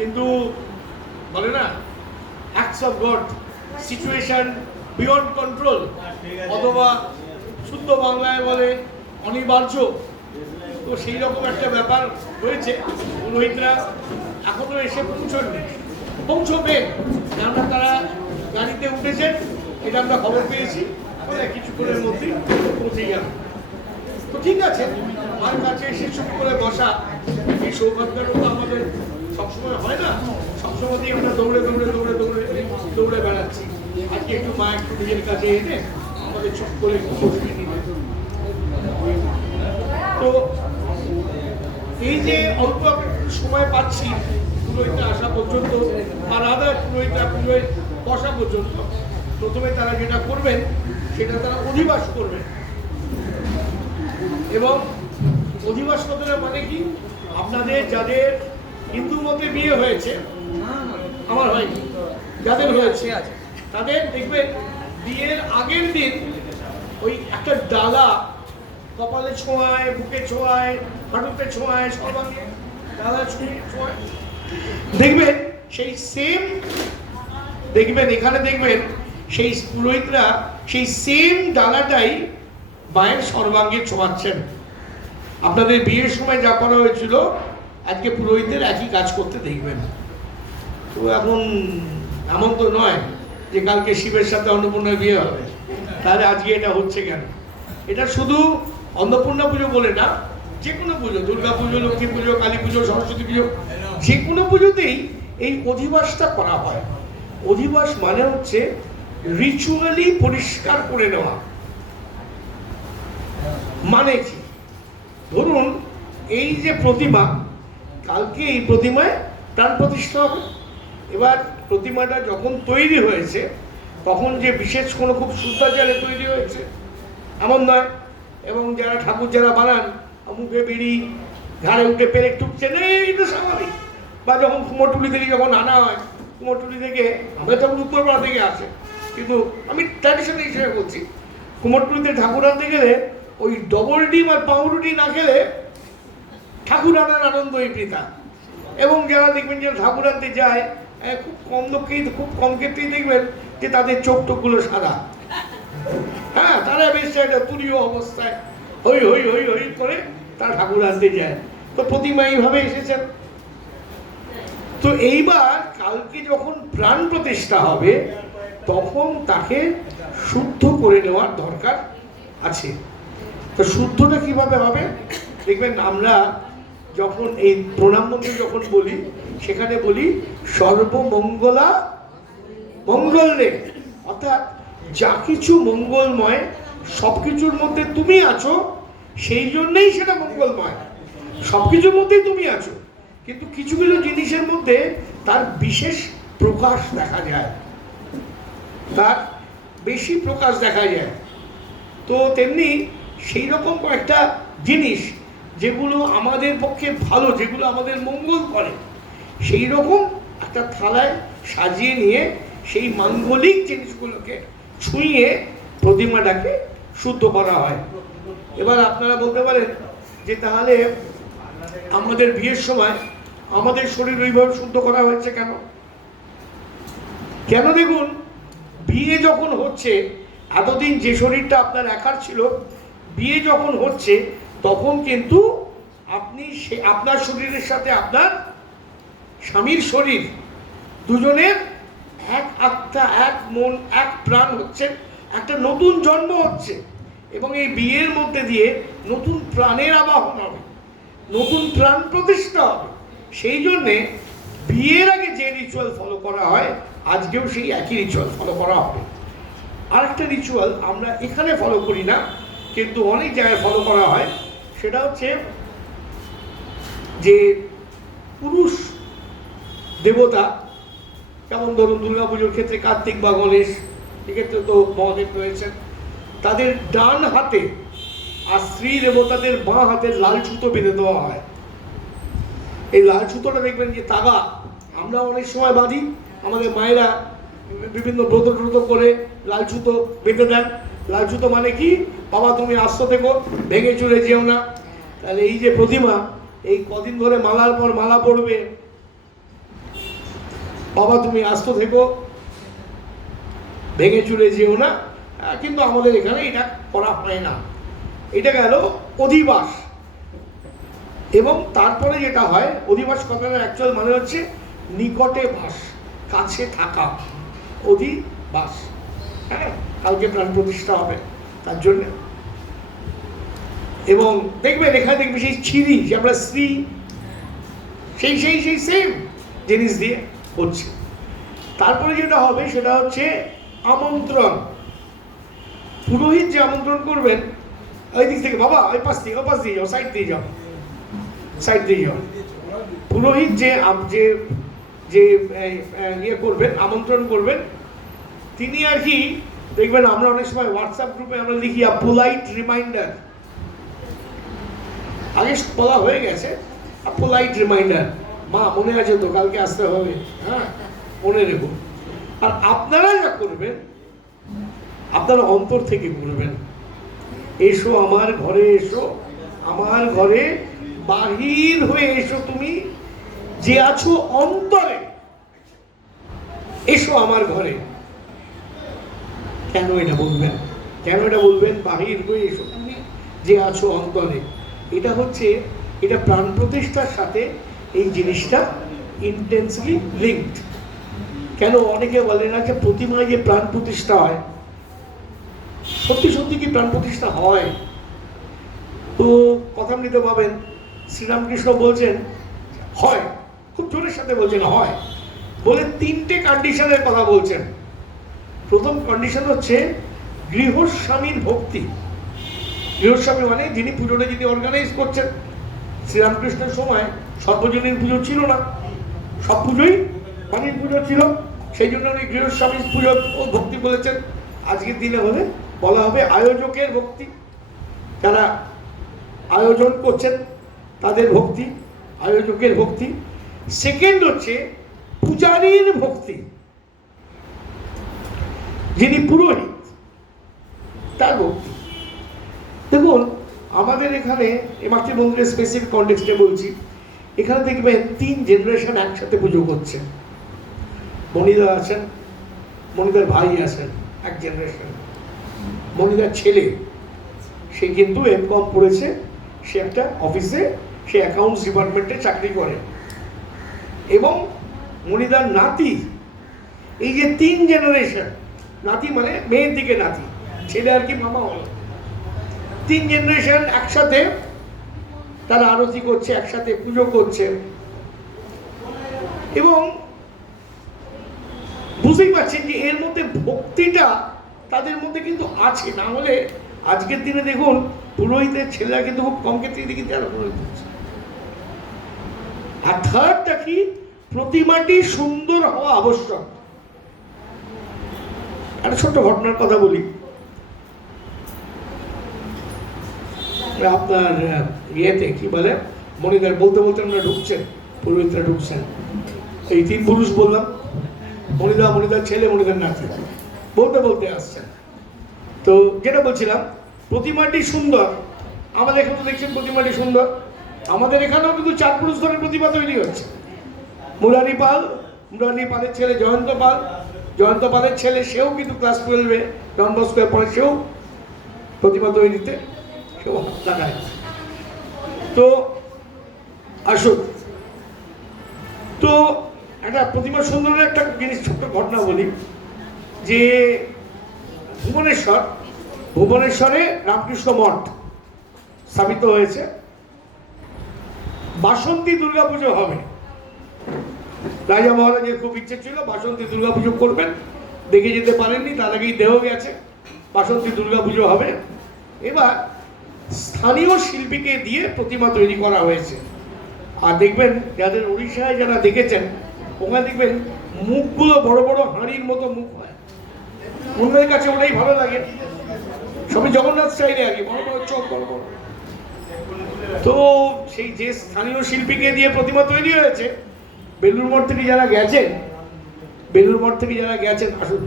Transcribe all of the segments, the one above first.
কিন্তু বলে না acts of god, situation beyond control, অথবা শুদ্ধ বাংলায় বলে অনিবার্য। তো সেই রকম একটা ব্যাপার হয়েছে। পুরোহিতরা এখনো এসে পৌঁছবে, কেননা তারা গাড়িতে উঠেছেন, এটা আমরা খবর পেয়েছি। কিছুক্ষণের মধ্যেই পৌঁছে গেল। তো ঠিক আছে, আমার কাছে এসে চুপ করে বসা, এই সৌভাগ্যটা তো আমাদের সবসময় হয় না। সবসময় আমরা দৌড়ে দৌড়ে দৌড়ে দৌড়ে দৌড়ে বেড়াচ্ছি। আজকে একটু মা একটু নিজের কাছে এনে আমাদের চুপ করে একটু বসিয়ে নিল। তো এই যে অল্প সময় পাচ্ছি পুরোহিতে আসা পর্যন্ত, আর আদার পুরোহিত বসা পর্যন্ত, প্রথমে তারা যেটা করবেন সেটা তারা অধিবাস করবেন। এবং অধিবাস কথাটা মানে কি, আপনাদের যাদের হিন্দু মতে বিয়ে হয়েছে, আমার হয়নি, যাদের হয়েছে তাদের দেখবেন বিয়ের আগের দিন ওই একটা ডালা কপালে ছোঁয়ায়, বুকে ছোঁয়ায়, হাঁটুতে ছোঁয়ায়, সর্বাঙ্গে ডালা ছোঁয়ায়। দেখবেন সেই সেম, দেখবেন এখানে দেখবেন সেই পুরোহিতরা সেই সেম ডালাটাই মায়ের সর্বাঙ্গে ছোঁয়াচ্ছেন। আপনাদের বিয়ের সময় যা করা হয়েছিল আজকে পুরোহিতদের একই কাজ করতে দেখবেন। তো এখন এমন তো নয় যে কালকে শিবের সাথে অন্নপূর্ণার বিয়ে হবে, তাহলে আজকে এটা হচ্ছে কেন? এটা শুধু অন্নপূর্ণা পুজো বলে না, যে কোনো পুজো, দুর্গা পুজো, লক্ষ্মী পুজো, কালী পুজো, সরস্বতী পুজো, যে কোনো পুজোতেই এই অধিবাসটা করা হয়। অধিবাস মানে হচ্ছে রিচুয়ালি পরিষ্কার করে নেওয়া। মানে কি, ধরুন এই যে প্রতিমা, কালকে এই প্রতিমায় প্রাণ প্রতিষ্ঠা হবে। এবার প্রতিমাটা যখন তৈরি হয়েছে তখন যে বিশেষ কোনো খুব শুদ্ধাচারে তৈরি হয়েছে এমন নয়। এবং যারা ঠাকুর যারা বানান, মুখে বিড়ি, ঘাড়ে উঠে পেরেক টুকছেন, এই তো স্বাভাবিক। বা যখন কুমোরটুলি থেকে যখন আনা হয়, কুমোরটুলি থেকে, আমাদের তখন উত্তরপাড়া থেকে আসে, কিন্তু আমি ট্র্যাডিশনাল হিসেবে বলছি, কুমোরটুলিতে ঠাকুর আনতে গেলে ওই ডবল ডিম আর পাউরুটি না খেলে ঠাকুর আনার আনন্দই বৃথা। এবং যারা দেখবেন যে ঠাকুর আনতে যায়, খুব কম লোককেই, খুব কম ক্ষেত্রেই দেখবেন যে তাদের চোখ টোকগুলো সাদা। হ্যাঁ, তারা বেশ একটা তুরীয় অবস্থায় হই হই হই হই করে তারা ঠাকুর আনতে যায়। তো প্রতিমা এইভাবে এসেছেন। তো এইবার কালকে যখন প্রাণ প্রতিষ্ঠা হবে তখন তাকে শুদ্ধ করে নেওয়ার দরকার আছে। তো শুদ্ধটা কিভাবে হবে? দেখবেন আমরা যখন এই প্রণাম মন্ত্র যখন বলি, সেখানে বলি সর্বমঙ্গলা মঙ্গলে, অর্থাৎ যা কিছু মঙ্গলময় সব কিছুর মধ্যে তুমি আছো, সেই জন্যেই সেটা মঙ্গলময়। সব কিছুর মধ্যেই তুমি আছো, কিন্তু কিছু কিছু জিনিসের মধ্যে তার বিশেষ প্রকাশ দেখা যায়, তার বেশি প্রকাশ দেখা যায়। তো তেমনি সেই রকম কয়েকটা জিনিস যেগুলো আমাদের পক্ষে ভালো, যেগুলো আমাদের মঙ্গল করে, সেই রকম একটা থালায় সাজিয়ে নিয়ে সেই মাঙ্গলিক জিনিসগুলোকে ছুঁয়ে প্রতিমাটাকে শুদ্ধ করা হয়। এবার আপনারা বলতে পারেন যে তাহলে আমাদের বিয়ের সময় আমাদের শরীর ওইভাবে শুদ্ধ করা হয়েছে কেন? কেন দেখুন, বিয়ে যখন হচ্ছে, এতদিন যে শরীরটা আপনার একার ছিল, বিয়ে যখন হচ্ছে তখন কিন্তু আপনি আপনার শরীরের সাথে আপনার স্বামীর শরীর, দুজনের এক আত্মা, এক মন, এক প্রাণ হচ্ছে, একটা নতুন জন্ম হচ্ছে। এবং এই বিয়ের মধ্যে দিয়ে নতুন প্রাণের আবাহন হবে, নতুন প্রাণ প্রতিষ্ঠা হবে। সেই জন্যে বিয়ের আগে যে রিচুয়াল ফলো করা হয়, আজকেও সেই একই রিচুয়াল ফলো করা হবে। আরেকটা রিচুয়াল আমরা এখানে ফলো করি না, কিন্তু অনেক জায়গায় ফলো করা হয়। সেটা হচ্ছে যে পুরুষ দেবতা, যেমন ধরুন দুর্গা পুজোর ক্ষেত্রে কার্তিক বা গণেশ, এক্ষেত্রে তো মহাদেব রয়েছেন, তাদের ডান হাতে, আর স্ত্রী দেবতাদের বাঁ হাতের লাল সুতো বেঁধে দেওয়া হয়। এই লাল সুতোটা দেখবেন যে তাগা, আমরা অনেক সময় বাঁধি, আমাদের মায়েরা বিভিন্ন ব্রত ট্রত করে লাল সুতো বেঁধে দেন। লাল সুতো মানে কি, বাবা তুমি আস্ত থেকো, ভেঙে চুরে যেও না। তাহলে এই যে প্রতিমা, এই কদিন ধরে মালার পর মালা পড়বে, বাবা তুমি আস্ত থেকো, ভেঙে চুরে যেও না, কিন্তু আমাদের এখানে এটা করা হয় না। এটা গেল অধিবাস। এবং তারপরে যেটা হয়, অধিবাস কথাটার অ্যাকচুয়াল মানে হচ্ছে নিকটে বাস, কাছে থাকা, অধিবাস। হ্যাঁ, কালকে প্রাণ প্রতিষ্ঠা হবে তার জন্য। এবং দেখবেন এখানে দেখবে সেই ছিরি, যে আমরা শ্রী, সেই সেই সেই সেম জিনিস দিয়ে হচ্ছে। তারপরে যেটা হবে সেটা হচ্ছে আমন্ত্রণ। পুরোহিত যে আমন্ত্রণ করবেন, ওই দিক থেকে বাবা ওই পাশ দিয়ে, ওই পাশ দিয়ে যাও, সাইড দিয়ে যাও, সাইড দিয়ে যাও। পুরোহিত যে যে ইয়ে করবেন, আমন্ত্রণ করবেন, তিনি আর কি দেখবেন আমরা অনেক সময় হোয়াটসঅ্যাপ গ্রুপে আমরা লিখি পোলাইট রিমাইন্ডার, আগে বলা হয়ে গেছে, পোলাইট রিমাইন্ডার, মা মনে আছে তো কালকে আসতে হবে, হ্যাঁ মনে রেখো। আর আপনারা যা করবেন, আপনারা অন্তর থেকে করবেন, এসো আমার ঘরে, এসো আমার ঘরে, বাহির হয়ে এসো তুমি যে আছো অন্তরে, এসো আমার ঘরে। কেন এটা বলবেন? কেন এটা বলবেন বাহির হয়ে এসো তুমি যে আছো অন্তরে? এটা হচ্ছে, এটা প্রাণ প্রতিষ্ঠার সাথে এই জিনিসটা ইন্টেন্সলি লিঙ্কড। কেন অনেকে বলে না যে প্রতিমায় যে প্রাণ প্রতিষ্ঠা হয়, সত্যি সত্যি কি প্রাণ প্রতিষ্ঠা হয়? তো কথা নিতে পাবেন, শ্রীরামকৃষ্ণ বলছেন হয়, খুব জোরের সাথে বলছেন হয়, বলে তিনটে কন্ডিশনের কথা বলছেন। প্রথম কন্ডিশন হচ্ছে গৃহস্বামীর ভক্তি। গৃহস্বামী মানে যিনি পুজোটা যিনি অর্গানাইজ করছেন। শ্রীরামকৃষ্ণের সময় সর্বজনীন পুজো ছিল না, সব পুজোই বাণীর পুজো ছিল, সেই জন্য উনি গৃহস্বামীর পুজো ও ভক্তি বলেছেন। আজকের দিনে হলে বলা হবে আয়োজকের ভক্তি, যারা আয়োজন করছেন তাদের ভক্তি, আয়োজকের ভক্তি। সেকেন্ড হচ্ছে পূজারীর ভক্তি, যিনি পুরোহিত তার ভক্তি। দেখুন আমাদের এখানে মাতৃমন্দিরের স্পেসিফিক কনটেক্সটে বলছি, এখানে দেখবেন 3 জেনারেশন একসাথে পুজো করছে। মণিদা আছেন, মণিদার ভাই আছেন এক জেনারেশন, মণিদার ছেলে সে কিন্তু এমকম পড়েছে, সে একটা অফিসে, সে অ্যাকাউন্টস ডিপার্টমেন্টে চাকরি করে, এবং মণিদার নাতি, এই যে 3 জেনারেশন, নাতি মানে মেয়ের দিকে নাতি, ছেলে আর কি মামা হলো, 3 জেনারেশন একসাথে তারা আরতি করছে, একসাথে পুজো করছে। এবং বুঝতেই পারছেন যে এর মধ্যে ভক্তিটা তাদের মধ্যে কিন্তু আছে, না হলে আজকের দিনে দেখুন পুরোহিতের ছেলেরা কিন্তু খুব কম ক্ষেত্রে দেখি তারা পুরোহিত হচ্ছে। আর থার্ডটা কি, প্রতিমাটি সুন্দর হওয়া আবশ্যক। একটা ছোট্ট ঘটনার কথা বলি। আপনার ইয়েতে কি বলে, মণিদার বলতে বলতে আমরা ঢুকছেন, পুরোহিতরা ঢুকছেন, এই 3 পুরুষ বললাম, মণিদা, মণিদার ছেলে, মণিদার নাতি, বলতে বলতে আসছেন। তো যেটা বলছিলাম, প্রতিমাটি সুন্দর, আমাদের এখানে দেখছেন প্রতিমাটি সুন্দর, আমাদের এখানেও কিন্তু 4 পুরুষ ধরে প্রতিমা তৈরি হচ্ছে। মুরারি পাল, মুরারি পালের ছেলে জয়ন্ত পাল, জয়ন্ত পালের ছেলে সেও কিন্তু ক্লাস 12-এ ডন বস্কোয় পড়ে, সেও প্রতিমা তৈরিতে সেও লাগায়। তো আসুন, তো একটা প্রতিমা সুন্দরের একটা জিনিস, ছোট্ট ঘটনা বলি, যে ভুবনেশ্বরে রামকৃষ্ণ মঠ স্থাপিত হয়েছে, বাসন্তী দুর্গাপুজো হবে। রাজা মহারাজের খুব ইচ্ছে ছিল বাসন্তী দুর্গাপুজো করবেন, দেখে যেতে পারেননি, তার আগেই দেহ গেছে, বাসন্তী দুর্গাপুজো হবে। এবার স্থানীয় শিল্পীকে দিয়ে প্রতিমা তৈরি করা হয়েছে। আর দেখবেন যাদের উড়িষ্যায় যারা দেখেছেন, ওখানে দেখবেন মুখগুলো বড় বড় হাঁড়ির মতো মুখ হয়, অন্যদের কাছে ওটাই ভালো লাগে, সবই জগন্নাথ স্টাইলে আর কি, বড় বড় চোখ, বড় বড়। তো সেই যে স্থানীয় শিল্পীকে দিয়ে প্রতিমা তৈরি হয়েছে, বেলুড় মঠ থেকে যারা গেছেন, বেলুড় মঠ থেকে যারা গেছেন, আসুন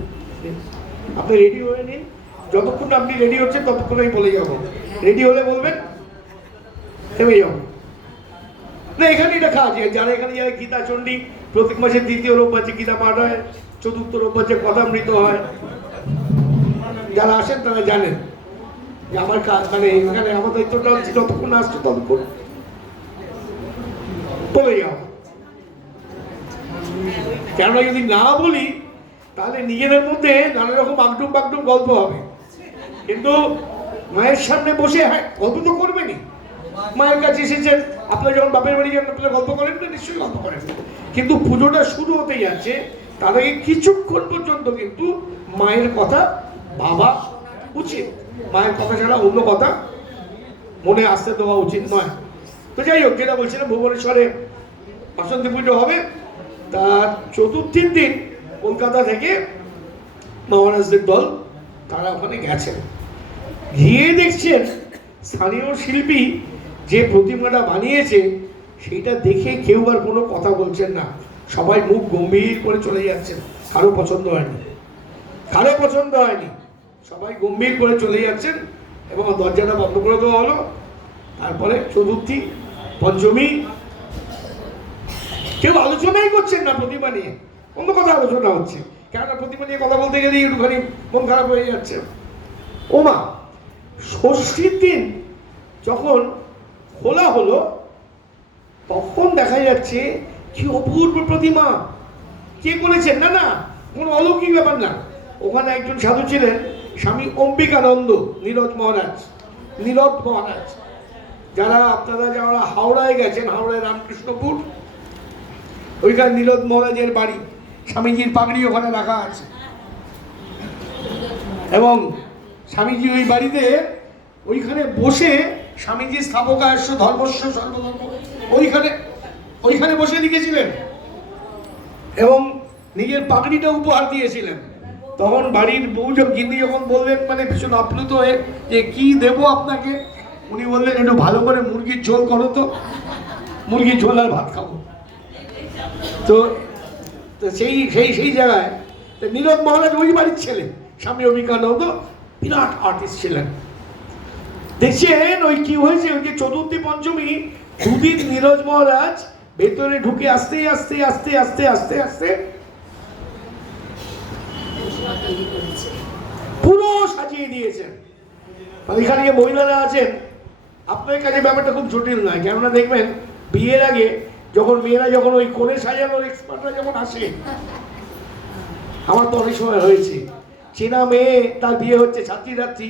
আপনি রেডি হয়ে নিন, যতক্ষণ আপনি রেডি হচ্ছেন ততক্ষণ আমি বলে যাবো, রেডি হলে বলবেন, থেমে যাবো। না, এখানে এটা খাওয়া যায়। যারা এখানে যারা গীতা চণ্ডী প্রত্যেক মাসের দ্বিতীয় রোববার যে গীতা পাঠ হয়, চতুর্থ রোববার যে কথামৃত হয়, যারা আসেন তারা জানেন যে আমার কাজ মানে এখানে আমার দায়িত্বটা হচ্ছে যতক্ষণ আসছে ততক্ষণ বলে যাও। কেননা যদি না বলি তাহলে নিজেদের মধ্যে নানা রকম আগডুম বাগডুম গল্প হবে, কিন্তু মায়ের সামনে বসে হ্যাঁ গল্প তো করবেনই। মায়ের কাছে এসেছেন, আপনারা যখন বাপের বাড়ি যান আপনারা গল্প করেন না? নিশ্চয়ই গল্প করেন। কিন্তু পুজোটা শুরু হতে যাচ্ছে, তার আগে কিছুক্ষণ পর্যন্ত কিন্তু মায়ের কথা ভাবা উচিত। মায়ের কথা ছাড়া অন্য কথা মনে আসতে দেওয়া উচিত নয়। তো যাই হোক, যেটা বলছিলাম, ভুবনেশ্বরে বাসন্তী পুজো হবে। তার চতুর্থীর দিন কলকাতা থেকে মহারাজদের দল তারা ওখানে গেছেন। গিয়ে দেখছেন স্থানীয় শিল্পী যে প্রতিমাটা বানিয়েছে সেইটা দেখে কেউ আর কোনো কথা বলছেন না, সবাই মুখ গম্ভীর করে চলে যাচ্ছেন। কারো পছন্দ হয়নি, কারো পছন্দ হয়নি, সবাই গম্ভীর করে চলে যাচ্ছেন এবং দরজাটা বন্ধ করে দেওয়া হলো। তারপরে চতুর্থী, পঞ্চমী, কেউ আলোচনাই করছেন না প্রতিমা নিয়ে, অন্য কথা আলোচনা হচ্ছে। কেননা প্রতিমা নিয়ে কথা বলতে গেলে একটুখানি মন খারাপ হয়ে যাচ্ছে। ওমা, ষষ্ঠীর দিন যখন খোলা হলো তখন দেখা যাচ্ছে কি অপূর্ব প্রতিমা, কে করেছেন? না না, কোনো অলৌকিক ব্যাপার না। ওখানে একজন সাধু ছিলেন, স্বামী অম্বিকানন্দ নীরদ মহারাজ। নীরদ মহারাজ, যারা আপনারা যারা হাওড়ায় গেছেন, হাওড়ায় রামকৃষ্ণপুর, ওইখানে নীরদ মহারাজের বাড়ি, স্বামীজির পাগড়ি ওখানে রাখা আছে। এবং স্বামীজি ওই বাড়িতে ওইখানে বসে স্বামীজি স্থাপকায়স্য ধর্মস্য সর্বধর্ম ওইখানে বসে লিখেছিলেন এবং নিজের পাগড়িটা উপহার দিয়েছিলেন। তখন বাড়ির বউ গিন্নি যখন বললেন, মানে ভীষণ আপ্লুত হয়ে যে কি দেব আপনাকে, উনি বললেন একটু ভালো করে মুরগির ঝোল করো তো, মুরগির ঝোল আর ভাত খাবো। তো সেই সেই সেই জায়গায় নীরদ মহারাজ ওই বাড়ির ছেলে, স্বামী অম্বিকানন্দ বিরাট আর্টিস্ট ছিলেন। দেখছেন ওই কি হয়েছে, ওই যে চতুর্থী পঞ্চমী দুদিন নীরজ মহারাজ ভেতরে ঢুকে আস্তে আস্তে আস্তে আস্তে আস্তে আস্তে পুরো সাজিয়ে দিয়েছেন। এখানে যে মহিলারা আছেন, আপনার কাছে ব্যাপারটা খুব জটিল নয়। কেননা দেখবেন বিয়ের আগে যখন মেয়েরা যখন ওই কোণে সাজানোর এক্সপার্টরা যখন আসে, আমার তো অনেক সময় হয়েছে, চেনা মেয়ে তার বিয়ে হচ্ছে ছাত্রী,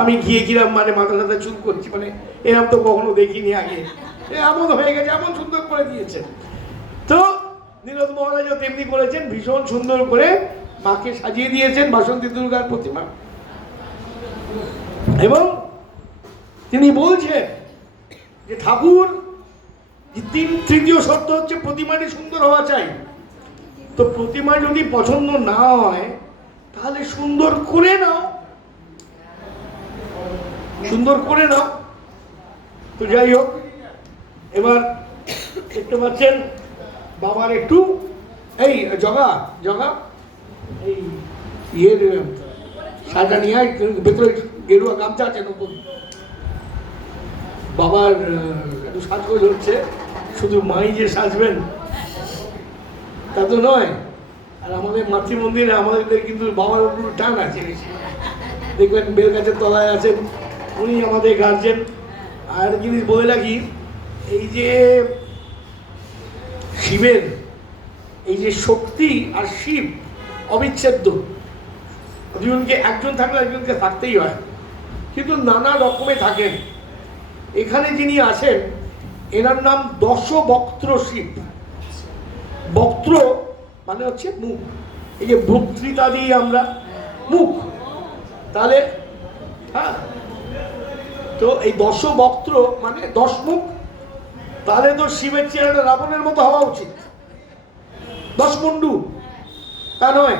আমি গিয়ে গিরাম মানে মাথা টাথা চুল করছি, মানে এরকম তো কখনো দেখিনি আগে, এমন হয়ে গেছে, এমন সুন্দর করে দিয়েছে। তো নীরদ মহারাজও তেমনি করেছেন, ভীষণ সুন্দর করে মাকে সাজিয়ে দিয়েছেন বাসন্তী দুর্গার প্রতিমা। এবং তিনি বলছেন যে ঠাকুর তৃতীয় শর্ত হচ্ছে প্রতিমাটি সুন্দর হওয়া চাই। তো প্রতিমা যদি পছন্দ না হয় তাহলে সুন্দর করে নাও, সুন্দর করে নাও। তো যাই হোক, এবার দেখতে পাচ্ছেন বাবার একটু এই জগা জগা এই ইয়ের সাজা নিয়ে ভেতরে গেরুয়া গামছা আছে নতুন, বাবার একটু সাজগোজ হচ্ছে। শুধু মাই যে সাজবেন তা তো নয়, আর আমাদের মাতৃমন্দিরে আমাদের কিন্তু বাবার উপর টান আছে বেশি। দেখবেন বেল গাছের তলায় আছেন, উনি আমাদের গার্জেন। আর জিনিস বলে রাখি, এই যে শিবের এই যে শক্তি আর শিব অবিচ্ছেদ্য, দুজনকে একজন থাকলে একজনকে থাকতেই হয়, কিন্তু নানা রকমে থাকেন। এখানে যিনি আছেন এনার নাম দশবক্ত্র শিব। বক্ত্র মানে হচ্ছে মুখ, এই যে বক্তৃতা দিই আমরা, মুখ, তাহলে হ্যাঁ, তো এই দশবক্ত্র মানে 10 মুখ। তাহলে তো শিবের চেহারাটা রাবণের মতো হওয়া উচিত, 10 মুন্ডু, তা নয়।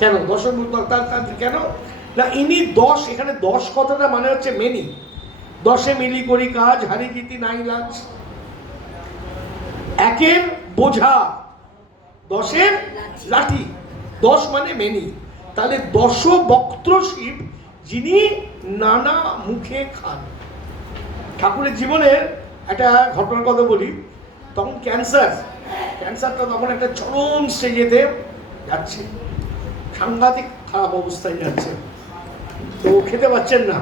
কেন 10 মুখ তার কেন না, ইনি 10, এখানে 10 কথাটা মানে হচ্ছে মেনি। 10 মিলি করি কাজ, হারি জিতি নাই লাজ, 1 বোঝা, 10 লাঠি, 10 মানে মেনি। তাহলে দশবক্ত্র শিব, যিনি নানা মুখে খান। ঠাকুরের জীবনের একটা ঘটনার কথা বলি, তখন ক্যান্সারটা তখন একটা চরম স্টেজেতে যাচ্ছে, সাংঘাতিক খারাপ অবস্থায় যাচ্ছে। তো খেতে পাচ্ছেন না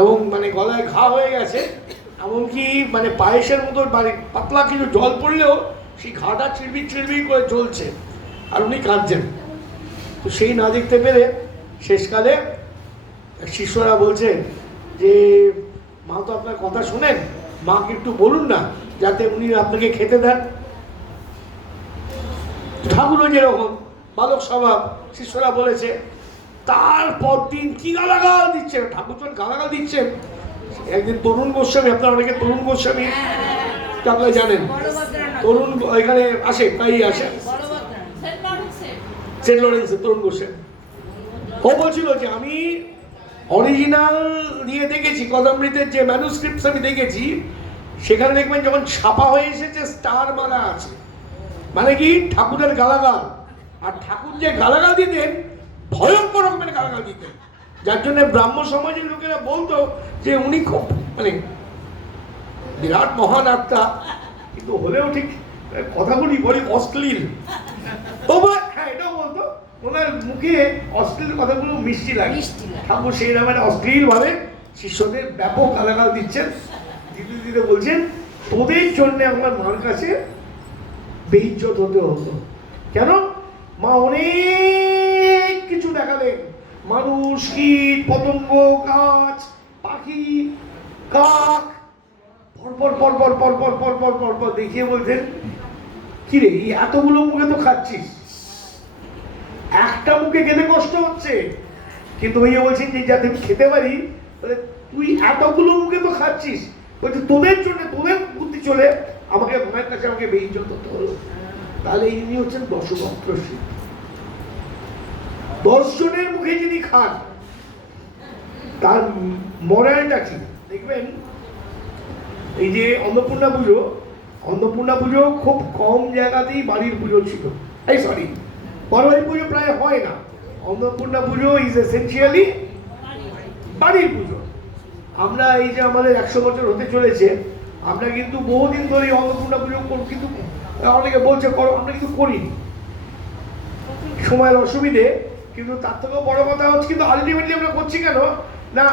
এবং মানে গলায় ঘা হয়ে গেছে, এমনকি মানে পায়েসের মতো মানে পাতলা কিছু জল পড়লেও সেই ঘাটা চিরবির করে জ্বলছে, আর উনি কাঁদছেন। তো সেই না দেখতে পেরে শেষকালে শিষ্যরা বলছে যে মা তো আপনার কথা শোনেন, মাকে একটু বলুন না যাতে উনি আপনাকে খেতে দেন। ঠাকুরও যেরকম বালক স্বভাব, শিষ্যরা বলেছে। তারপর দিন কি গালাগাল দিচ্ছেন ঠাকুর, যখন গালাগাল দিচ্ছেন, একদিন তরুণ গোস্বামী, আপনারা অনেকে তরুণ গোস্বামী আপনারা জানেন, তরুণ এখানে আসে, প্রায়ই আসে, সেন্ট লরেন্সে তরুণ গোস্বামী। ও বলছিল যে আমি অরিজিনাল নিয়ে দেখেছি, কদমৃতের যে ম্যানুস্ক্রিপ্টস আমি দেখেছি, সেখানে দেখবেন যখন ছাপা হয়ে এসেছে স্টার মারা আছে, মানে কি ঠাকুরের গালাগাল। আর ঠাকুর যে গালাগাল দিতেন, ভয়ঙ্কর রকমের গালাগাল দিতেন, যার জন্য ব্রাহ্ম সমাজের লোকেরা বলতো যে উনি খুব মানে বিরাট মহান আত্মা, কিন্তু হলেও ঠিক কথাগুলি বলি অশ্লীল। তবু হ্যাঁ এটাও বলতো ওনার মুখে অশ্লীল কথাগুলো মিষ্টি লাগে। ঠাকুর সেই নামে অশ্লীল ভাবে শিষ্যদের ব্যাপক গালাগাল দিচ্ছেন, দিতে বলছেন তোদের জন্য আমার মার কাছে বেইজ্জত হতে হতো। কেন? মা অনেক কিছু দেখালেন, মানুষ, কীট, পতঙ্গ, গাছ, পাখি, কাক, পর দেখিয়ে বলতেন কি রে এই এতগুলো মুখে তো খাচ্ছিস, একটা মুখে খেতে কষ্ট হচ্ছে, কিন্তু ভাইয়া বলছেন যে যাতে আমি খেতে পারি, তাহলে তুই এতগুলো মুখে তো খাচ্ছিস, বলছে তোদের জন্য, তোদের বুদ্ধি চলে আমাকে মায়ের কাছে আমাকে বেইজ্জত হতে হলো। তাহলে ইনি হচ্ছেন দশভক্তশীল। 10 জনের মুখে যিনি খান, তার মরালটা কি দেখবেন। এই যে অন্নপূর্ণা পুজো খুব কম জায়গাতেই বাড়ির পুজো ছিল, এই সরি বড়বাড়ি পুজো প্রায় হয় না, অন্নপূর্ণা পুজো ইজ এসেনশিয়ালি বাড়ির পুজো। আমরা এই যে আমাদের 100 বছর হতে চলেছে, আমরা কিন্তু বহুদিন ধরে অন্নপূর্ণা পুজো কিন্তু অনেকে বলছে করো, আমরা কিন্তু করিনি, সময়ের অসুবিধে। কিন্তু তার থেকেও বড় কথা হচ্ছে, কিন্তু আলটিমেটলি আমরা করছি কেন না,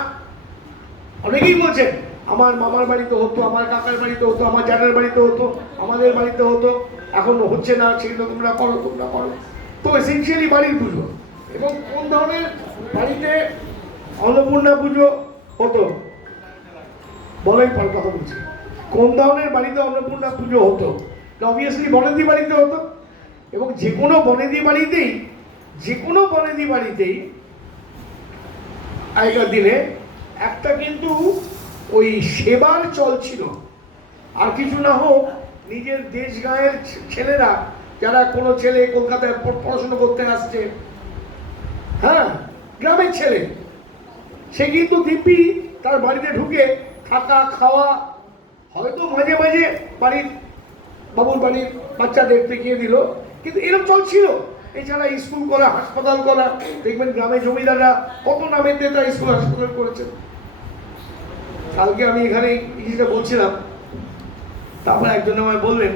অনেকেই বলছেন আমার মামার বাড়িতে হতো, আমার কাকার বাড়িতে হতো, আমার জানার বাড়িতে হতো, আমাদের বাড়িতে হতো, এখন হচ্ছে না, সেগুলো তোমরা করো। তো এসেনশিয়ালি বাড়ির পুজো। এবং কোন ধরনের বাড়িতে অন্নপূর্ণা পুজো হতো বলাই পর কথা বলছি, কোন ধরনের বাড়িতে অন্নপূর্ণা পুজো হতো? অবভিয়াসলি বনেদি বাড়িতে হতো। এবং যে কোনো বনেদি বাড়িতেই আগেকার দিনে একটা কিন্তু ওই সেবার চল ছিল। আর কিছু না হোক নিজের দেশ গাঁয়ের ছেলেরা, যারা কোনো ছেলে কলকাতায় পড়াশোনা করতে আসছে, হ্যাঁ গ্রামের ছেলে, সে কিন্তু দিব্যি তার বাড়িতে ঢুকে থাকা খাওয়া, হয়তো মাঝে মাঝে বাবুর বাড়ির বাচ্চা দেখতে গিয়ে দিল, কিন্তু এরকম চলছিল। এছাড়া স্কুল করা, হাসপাতাল করা, দেখবেন গ্রামে জমিদাররা কত নামের দিয়ে তারা স্কুল হাসপাতাল করেছেন। কালকে আমি এখানে জিনিসটা বলছিলাম, তারপর একজন আমায় বললেন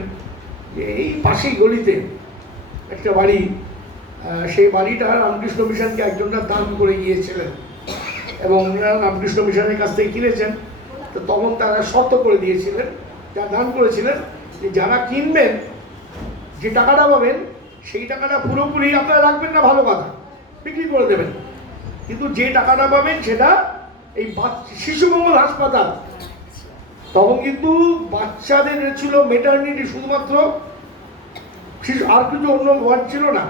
যে এই পাশেই গলিতে একটা বাড়ি, সেই বাড়িটা রামকৃষ্ণ মিশনকে একজনরা দান করে গিয়েছিলেন এবং রামকৃষ্ণ মিশনের কাছ থেকে কিনেছেন। তো তখন তারা শর্ত করে দিয়েছিলেন, যারা দান করেছিলেন, যে যারা কিনবেন যে টাকাটা পাবেন সেই টাকাটা পুরোপুরি আপনারা রাখবেন না, ভালো কথা, বিক্রি করে দেবেন, কিন্তু যে টাকাটা পাবেন সেটা এই শিশু মঙ্গল হাসপাতাল, তখন কিন্তু বাচ্চাদের ছিল মেটার্নিটি শুধুমাত্র শিশু, আর কিছু অন্য ওয়ার্ড ছিল না,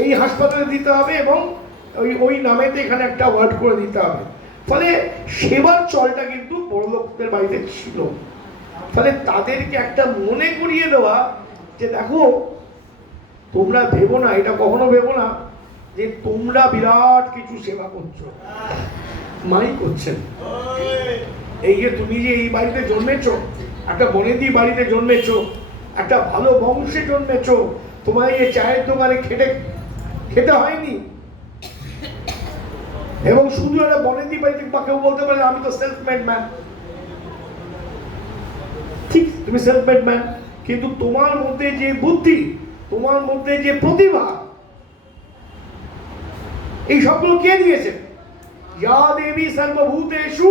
এই হাসপাতালে দিতে হবে এবং ওই নামেতে এখানে একটা ওয়ার্ড করে দিতে হবে। ফলে সেবার চলটা কিন্তু বড় লোকদের বাড়িতে ছিল। ফলে তাদেরকে একটা মনে করিয়ে দেওয়া যে দেখো তোমরা ভেবো না, এটা কখনো ভেবো না যে তোমরা বিরাট কিছু সেবা করছো, মাই করছেন। এই যে তুমি যে এই বাড়িতে জন্মেছো, একটা বনেদি বাড়িতে জন্মেছো, একটা ভালো বংশে জন্মেছো, তোমায় এই চায়ের দোকানে খেতে হয়নি। এবং শুধু একটা বনেদি বাড়িতে বা কেউ বলতে পারে আমি তো সেলফ মেড ম্যান, তুমি সেলফ মেড ম্যান, কিন্তু তোমার মধ্যে যে বুদ্ধি, তোমার মধ্যে যে প্রতিভা, এই সবগুলো কে দিয়েছে? ইয়া দেবী সর্বভূতেষু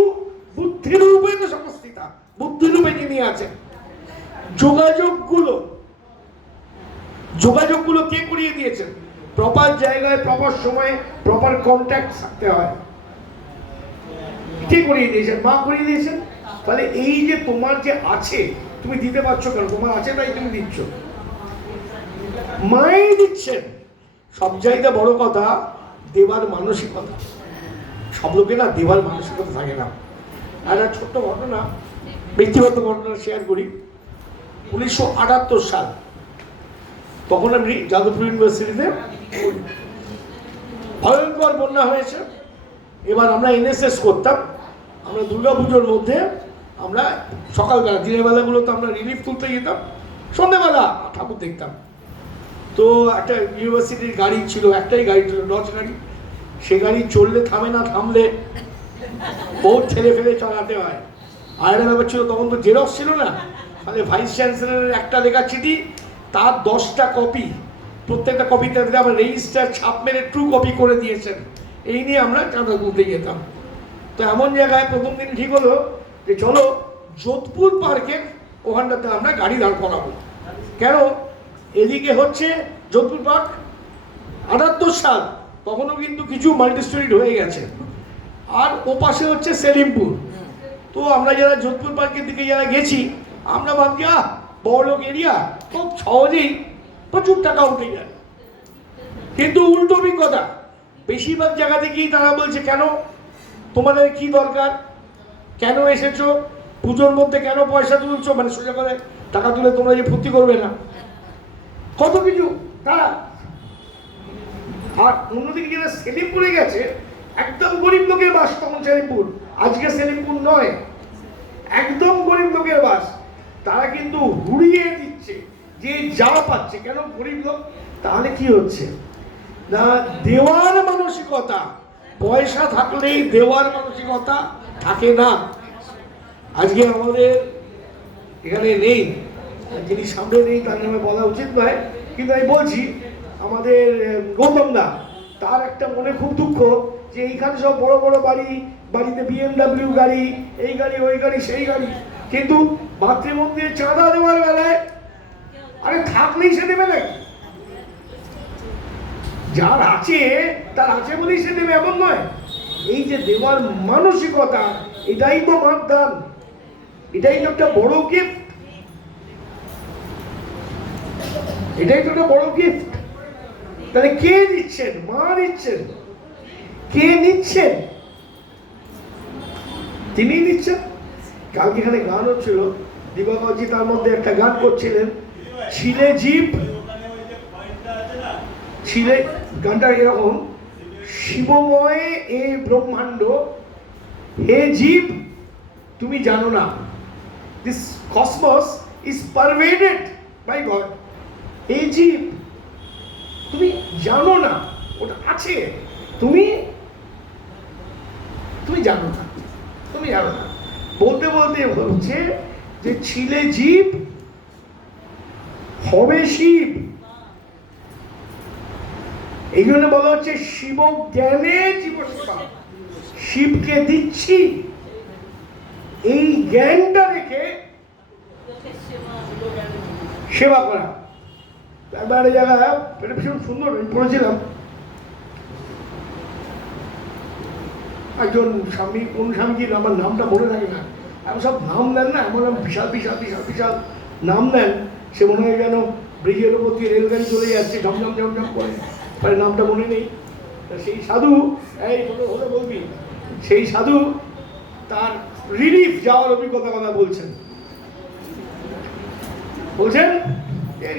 বুদ্ধিরূপেণ সংস্থিতা, বুদ্ধিরূপে যিনি আছেন। যোগাযোগগুলো কে করিয়ে দিয়েছেন? প্রপার জায়গায়, প্রপার সময়ে, প্রপার কন্ট্যাক্ট থাকতে হয়। কে করিয়ে দিয়েছেন? মা করিয়ে দিয়েছেন। তাহলে এই যে তোমার যে আছে, তুমি দিতে পারছো কেন? তোমার আছে তাই তুমি দিচ্ছ, মাই দিচ্ছেন। সব জায়গায় বড় কথা দেবার মানসিকতা। সব লোকে না দেবার মানসিকতা থাকে না। একটা ছোট্ট ঘটনা, ব্যক্তিগত ঘটনা শেয়ার করি। 1978 সাল, তখন আমি যাদবপুর ইউনিভার্সিটিতে, ভয়ঙ্কর বন্যা হয়েছে। এবার আমরা এনএসএস করতাম। আমরা দুর্গাপুজোর মধ্যে আমরা সকালবেলা, দিনের বেলাগুলোতে আমরা রিলিফ তুলতে যেতাম, সন্ধ্যেবেলা ঠাকুর দেখতাম। তো একটা ইউনিভার্সিটির গাড়ি ছিল, একটাই গাড়ি ছিল, লঞ্চ গাড়ি। সে গাড়ি চললে থামে না, থামলে বহুত ঠেলে ফেলে চালাতে হয়। আর একটা ব্যাপার ছিল, তখন তো জেরক্স ছিল না, তাহলে ভাইস চ্যান্সেলরের একটা লেখা চিঠি, তার 10টা কপি, প্রত্যেকটা কপিতে আমার রেজিস্টার ছাপ মেরে ট্রু কপি করে দিয়েছেন। এই নিয়ে আমরা চাঁদা তুলতে যেতাম। তো এমন জায়গায় প্রথম দিন ঠিক হলো যে চলো যোধপুর পার্কের ওখানটাতে আমরা গাড়ি দাঁড় করাবো। কেন? এদিকে হচ্ছে যোধপুর পার্ক, 78 সাল, তখনও কিন্তু কিছু মাল্টি স্টোরিড হয়ে গেছে, আর ও পাশে হচ্ছে সেলিমপুর। তো আমরা যারা যোধপুর পার্কের দিকে যারা গেছি, আমরা ভাবছি বড়লোক এরিয়া, খুব সহজেই প্রচুর টাকা উঠে যায়। কিন্তু উল্টো অভিজ্ঞতা, বেশিরভাগ জায়গা থেকেই তারা বলছে কেন তোমাদের কি দরকার, কেন এসেছো, পুজোর মধ্যে কেন পয়সা তুলছো, মানে সোজা করে টাকা তুলে তোমরা যে ফুর্তি করবে না, কত কিছু তারা। আর অন্যদিকে যারা সেলিমপুরে গেছে, একদম গরিব লোকের বাস তখন সেলিমপুর, আজকে সেলিমপুর নয়, একদম গরিব লোকের বাস। তারা কিন্তু হুড়িয়ে দিচ্ছে যে যা পাচ্ছে। কেন? গরিব লোক। তাহলে কি হচ্ছে না, দেওয়ার মানসিকতা, পয়সা থাকলেই দেওয়ার মানসিকতা থাকে না। আজকে আমাদের এখানে নেই, যিনি সামনে নেই তার নামে বলা উচিত নয়, কিন্তু আমি বলছি, আমাদের গৌতম দা, তার একটা মনে খুব দুঃখ যে এইখানে সব বড় বড় বাড়ি, বাড়িতে BMW গাড়ি, এই গাড়ি, ওই গাড়ি, সেই গাড়ি, কিন্তু মাতৃমন্দিরে চাঁদা দেওয়ার বেলায় আরে থাকলেই সে দেবে নাকি? যার আছে তার আছে বলেই সে দেবে, এমন নয়। এই যে দেওয়ার মানসিকতা, এটাই তো মানদান, এটাই তো একটা বড় গিফট, এটাই তো একটা বড় গিফট। তাহলে কে দিচ্ছেন? মা দিচ্ছেন। কে নিচ্ছেন? তিনি নিচ্ছেন। কালকে এখানে গান হচ্ছিল, দিবাকরজি তার মধ্যে একটা গান করছিলেন, ছিলে জীব, ছিলে, গানটা এরকম, শিবময় এ ব্রহ্মাণ্ড, হে জীব তুমি জানো না, this cosmos is pervaded by God. হে জীব তুমি জানো না, ওটা আছে, তুমি জানো না, তুমি জানো না। বলতে বলতে বলছে যে ছিলে জীব হবে শিব। এই জন্য বলা হচ্ছে শিব জ্ঞানে জীব সেবা, শিবকে দিচ্ছি, এই জ্ঞানটা রেখে সেবা করা। একবার এই জায়গায় এটা ভীষণ সুন্দর পড়েছিলাম, একজন স্বামী, কোন স্বামীজির আমার নামটা মনে থাকে না, এমন সব নাম দেন না, এমন বিশাল বিশাল বিশাল বিশাল নাম দেন, সে মনে হয় যেন ব্রিজের উপর দিয়ে রেলগাড়ি চলে যাচ্ছে ঝমঝম ঝমঝম করে, মানে নামটা মনে নেই। সেই সাধু, এই হলে বলবি, সেই সাধু তার রিলিফ যাওয়ার অভিজ্ঞতা কথা বলছেন,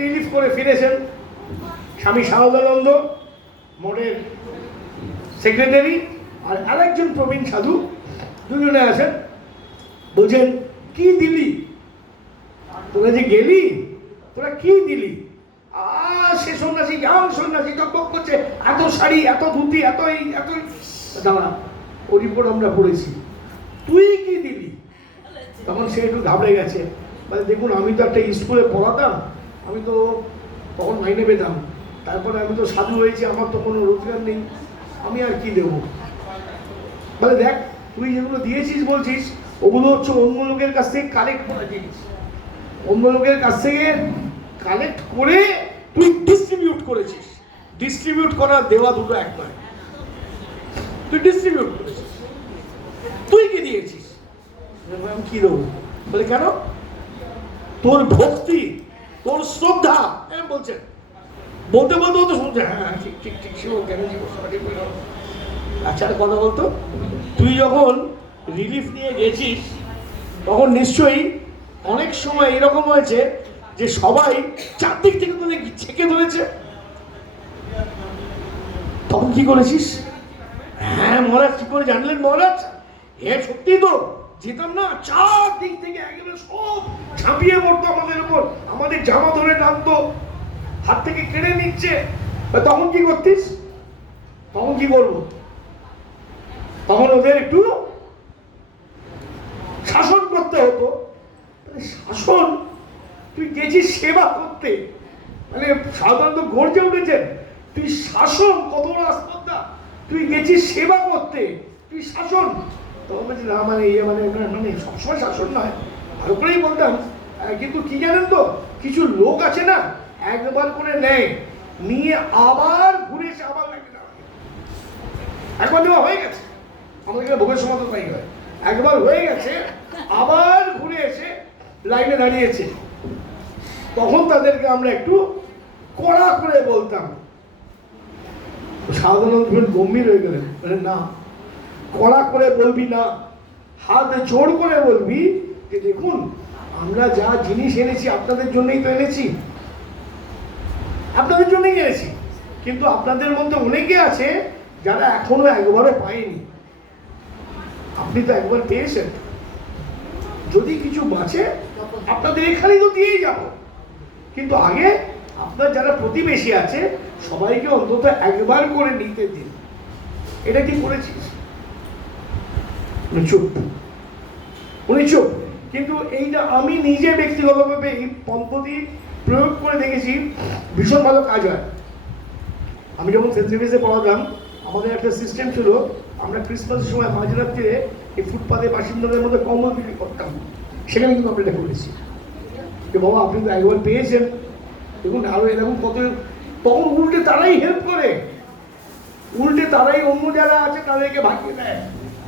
রিলিফ করে ফিরেছেন। স্বামী শারদানন্দ মঠের সেক্রেটারি আর আরেকজন প্রবীণ সাধু, দুজনে আছেন। বলছেন কি দিলি তোরা, যে গেলি তোরা কি দিলি? সে সন্ন্যাসী, সন্ন্যাসী টকবক করছে, এত শাড়ি, এত ধুতি, এত এই, এত দাঁড়া, ওর রিপোর্ট আমরা পড়েছি, তুই কি দিলি? তখন সে একটু ঘাবড়ে গেছে, মানে দেখুন, আমি তো একটা স্কুলে পড়াতাম, আমি তো তখন মাইনে পেতাম, তারপরে আমি তো সাধু হয়েছি, আমার তো কোনো রোজগার নেই, আমি আর কি দেবো? মানে দেখ, তুই যেগুলো দিয়েছিস বলছিস, ওগুলো হচ্ছে অন্য লোকের কাছ থেকে কালেক্ট করা জিনিস, অন্য লোকের কাছ থেকে কালেক্ট করে তুই ডিস্ট্রিবিউট করেছিস। ডিস্ট্রিবিউট করা দেওয়া দুটো এক নয়। তুই ডিস্ট্রিবিউট করেছিস, তুই কি দিয়েছিস? আমি কি দেবো? বলে কেন? তোর ভক্তি, তোর শ্রদ্ধা বলছেন, বলতে বলতে তো শুনছে, হ্যাঁ ঠিক ঠিক ঠিক শিব কেন জীব। আচ্ছা কথা বলতো, তুই যখন রিলিফ নিয়ে গেছিস তখন নিশ্চয়ই অনেক সময় এরকম হয়েছে যে সবাই চারদিক থেকে তোদের ছেঁকে ধরেছে, তখন কি করেছিস? হ্যাঁ মহারাজ, কি করে জানলেন মহারাজ? হ্যাঁ সত্যি তো, যেতাম না, চারদিক থেকে একেবারে সব ঝাঁপিয়ে পড়তো আমাদের উপর, আমাদের জামা ধরে টানতো, হাত থেকে কেড়ে নিচ্ছে। তখন কি করতিস? তখন কি করবো? তখন ওদের একটু শাসন করতে হতো। শাসন? তুই গেছিস সেবা করতে, মানে সাধারণত গর্জে উঠেছেন, তুই শাসন কত বড় আস্পর্ধা, তুই গেছিস সেবা করতে, তুই শাসন? তখন বলছি না, মানে ইয়ে মানে মানে সবসময় শাসন নয়, ভালো করেই বলতাম, কিন্তু কি জানেন তো, কিছু লোক আছে না, একবার করে নেয়, নিয়ে আবার ঘুরে এসে আবার লাগে না। একবার নেওয়া হয়ে গেছে, আমাদের এখানে ভোগের সমাধান পাই হয়, একবার হয়ে গেছে, আবার ঘুরে এসে লাইনে দাঁড়িয়েছে, তখন তাদেরকে আমরা একটু কড়া করে বলতাম। সাধারণত গম্ভীর হয়ে গেলেন, মানে না, কড়া করে বলবি না, হাত জোর করে বলবি যে দেখুন, আমরা যা জিনিস এনেছি আপনাদের জন্যই তো এনেছি, আপনাদের জন্যই এনেছি, কিন্তু আপনাদের মধ্যে অনেকে আছে যারা এখনো একবারও পায়নি, আপনি তো একবার পেয়েছেন, যদি কিছু বাঁচে আপনাদের এখানেই তো দিয়েই যাব, কিন্তু আগে আপনার যারা প্রতিবেশী আছে সবাইকে অন্তত একবার করে নিতে দিন। এটা কি করেছিস? চুপ, উনি চুপ। কিন্তু এইটা আমি নিজে ব্যক্তিগতভাবে এই পদ্ধতি প্রয়োগ করে দেখেছি, ভীষণ ভালো কাজ হয়। আমি যখন সেন্ট জেভিয়ার্সে পড়াতাম, আমাদের একটা সিস্টেম ছিল, আমরা ক্রিসমাসের সময় মাঝরাত্রে এই ফুটপাতে বাসিন্দাদের মধ্যে কম্বল বিক্রি করতাম, সেখানে কিন্তু আমরা এটা করেছি যে বাবা আপনি তো একবার পেয়েছেন, দেখুন আরো এরকম কত, তখন উল্টে তারাই হেল্প করে, উল্টে তারাই অন্য যারা আছে তাদেরকে ভাগিয়ে দেয়,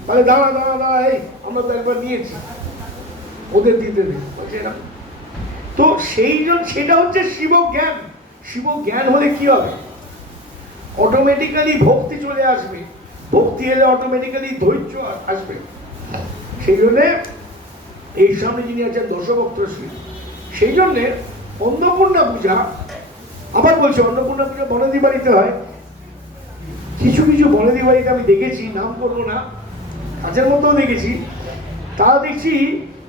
তাহলে দাঁড়া দাঁড়া দাঁড়া, এই আমরা তো একবার নিয়েছি, ওদের দিতে দেয়। তো সেই জন্য সেটা হচ্ছে শিব জ্ঞান। শিব জ্ঞান হলে কি হবে? অটোমেটিক্যালি ভক্তি চলে আসবে, ভক্তি এলে অটোমেটিক্যালি ধৈর্য আসবে। সেই জন্যে এই সামনে যিনি আছেন দশভক্ত শ্রী, সেই জন্যে অন্নপূর্ণা পূজা, আবার বলছি অন্নপূর্ণা পূজা বনেদি বাড়িতে হয়। কিছু কিছু বনেদি বাড়িতে আমি দেখেছি, নাম করবো না, কাজের মধ্যেও দেখেছি, তারা দেখছি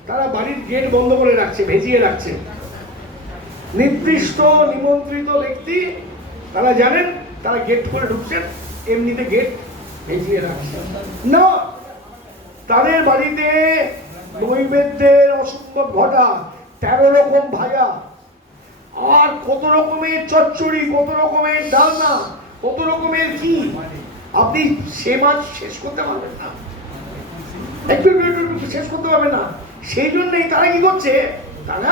তারা বাড়ির গেট বন্ধ করে রাখছে, ভেজিয়ে রাখছে, নির্দিষ্ট নিমন্ত্রিত ব্যক্তি তারা জানেন, তারা গেট করে ঢুকছেন, এমনিতে গেট ভেজিয়ে রাখছে না। তাদের বাড়িতে নৈবেদ্যের অসম্ভব ঘটা, 13 রকম ভাজা, আর কত রকমের চচ্চড়ি, কত রকমের ডালনা, কত রকমের কি, আপনি সে মাছ শেষ করতে পারবেন না, একটু শেষ করতে পারবেন না। সেই জন্যই তারা কি করছে, তারা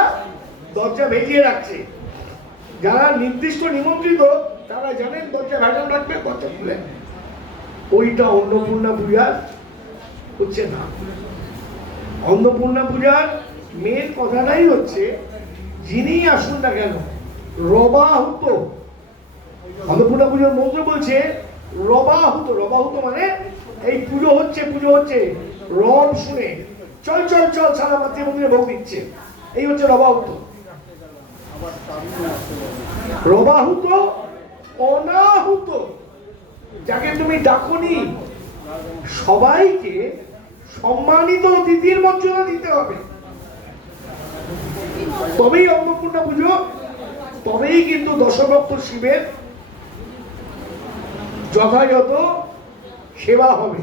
দরজা ভেজিয়ে রাখছে। যারা নির্দিষ্ট নিমন্ত্রিত তারা জানেন দরজা ভেজানো রাখবে, দরজা খুলে। ওইটা অন্নপূর্ণা পূজার হচ্ছে না। অন্নপূর্ণা পূজার মেন কথাটাই হচ্ছে, যিনি আসুন না কেন রবাহুত, অন্নপূর্ণা পুজোর মন্ত্র বলছে রবাহুত। রবাহুত মানে এই পুজো হচ্ছে, পুজো হচ্ছে, রব শুনে চল চল চল সারা মাতৃমন্দিরে ভোগ দিচ্ছে, এই হচ্ছে রবাহুত। রবাহুত অনাহুত, যাকে তুমি ডাকনি, সবাইকে সম্মানিত অতিথির মর্যাদা দিতে হবে, তবেই অন্নপূর্ণা পুজো, তবেই কিন্তু দশভক্ত শিবের যথাযথ সেবা হবে।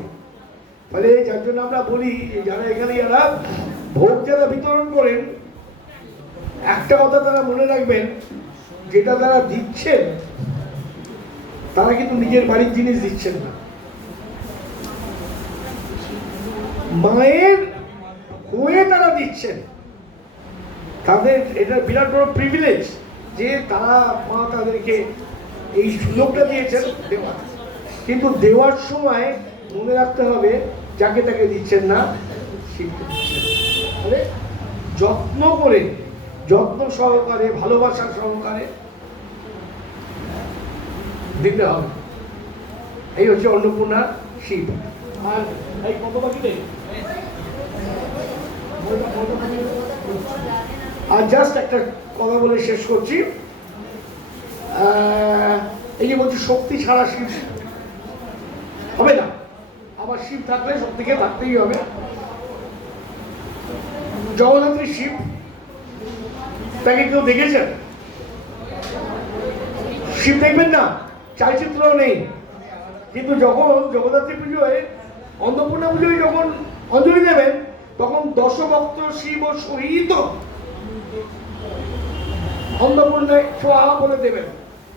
ফলে যার জন্য আমরা বলি, যারা এখানে যারা ভোগ যারা বিতরণ করেন, একটা কথা তারা মনে রাখবেন, যেটা তারা দিচ্ছেন তারা কিন্তু নিজের বাড়ির জিনিস দিচ্ছেন না, মায়ের হয়ে তারা দিচ্ছেন। তাদের এটা বিরাট বড় প্রিভিলেজ যে তারা মা তাদেরকে এই সুযোগটা দিয়েছেন দেওয়ার। কিন্তু দেওয়ার সময় মনে রাখতে হবে যাকে তাকে দিচ্ছেন না, মানে যত্ন করে, যত্ন সহকারে, ভালোবাসা সহকারে দিতে হবে। এই হচ্ছে অন্নপূর্ণার শিব। আর এই কত বাকি নেই, আর জাস্ট একটা কথা বলে শেষ করছি। এই যে বলছি শক্তি ছাড়া শিব হবে না, আবার শিব থাকলে শক্তিকে থাকতেই হবে। জগদ্ধাত্রী শিব, তাকে কেউ দেখেছেন? শিব দেখবেন না, চালচিত্র নেই, কিন্তু যখন জগদ্ধাত্রী পুজোয়, অন্নপূর্ণা পুজোয় যখন অঞ্জলি দেবেন তখন দশভক্ত শিব সহিত অন্নপূর্ণায় ছোঁয়া বলে দেবেন।